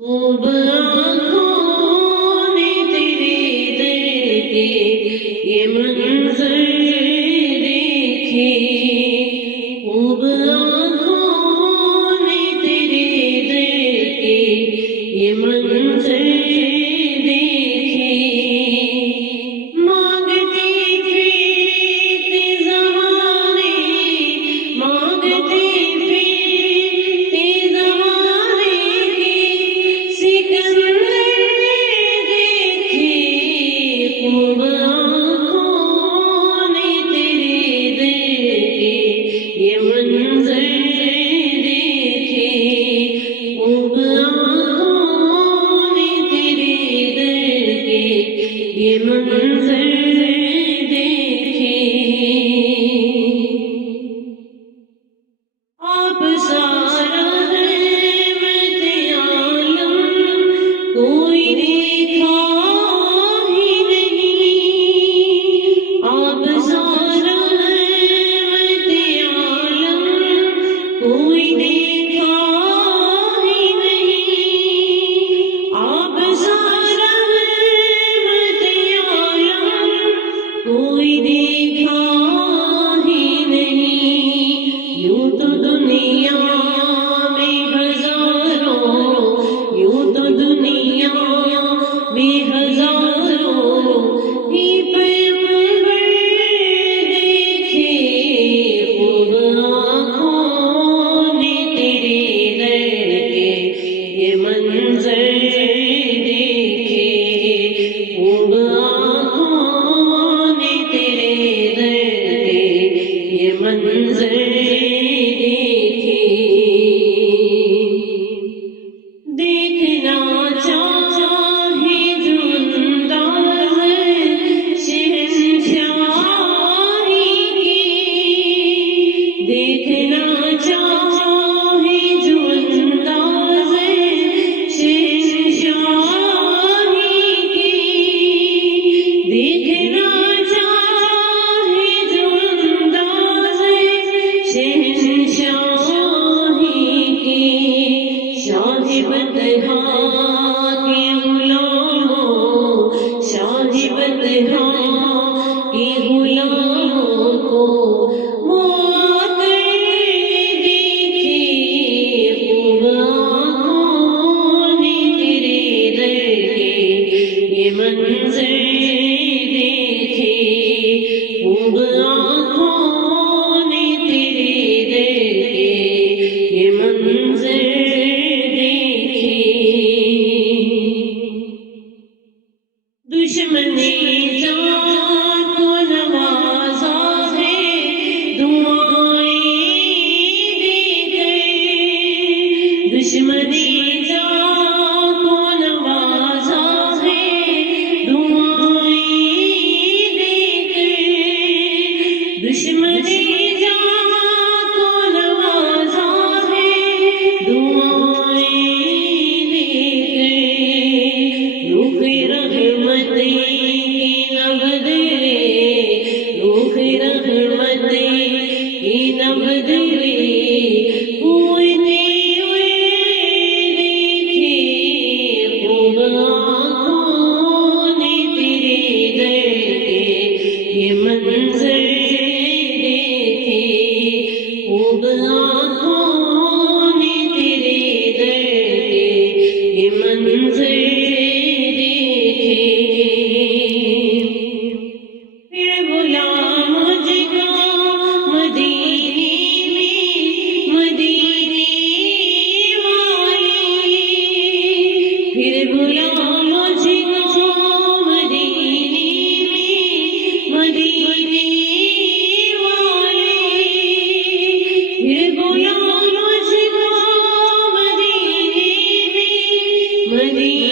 خوب آنکھوں نے تیرے در کے یہ منظر دیکھے، خوب آنکھوں نے تیرے در کے یہ منظر دیکھے، مانگتی پھرتے زمانے، مانگتی پھرتے زمانے کے سکندر دیکھے، خوب آنکھوں نے تیرے در کے یہ منظر دیکھے، خوب آنکھوں نے تیرے در کے یہ منظر دیکھے، آپ سارا رحمت عالم کوئی دیکھا ہی نہیں، آپ سارا رحمت عالم کوئی دیکھا ہی نہیں، آپ سارا رحمت عالم کوئی دیکھا ہی نہیں، یوں تو دنیا میں ہزاروں، یوں تو دنیا میں ہزاروں ہی پیغمبر دیکھے، خوب آنکھوں نے تیرے در کے یہ منظر دیکھے، خوب آنکھوں نے تیرے در کے یہ منظر دیکھے، دیکھنا چاہے جو انداز شہنشاہی کی، دیکھنا چاہے جو انداز شہنشاہی کی، دیکھنا چاہے جو انداز شہنشاہی کی، شاہ بطحا کے غلاموں، شاہ بطحا کے غلاموں کو وہ آ کر دیکھے، خوب آنکھوں نے تیرے در کے یہ منظر دیکھے، خوب آنکھوں نے تیرے در کے یہ منظر دیکھے، دشمن جان کو نوازا ہے دعائیں دے کر، دشمن جان کو نوازا ہے دعائیں دے کر، دشمن جان کو نوازا ہے دعائیں دے کر، رخ رحمت کی نبض، رخ رحمت کی نبض پھولتے ہوئے دیکھے، خوب آنکھوں نے تیرے در کے یہ منظر دیکھے، خوب آنکھوں نے تیرے در کے یہ منظر دیکھے، پھر غلام جگا مدینے میں مدینے والی، پھر غلام جگا مدینے میں مدینے والی، پھر غلام جگا مدینے میں مدینے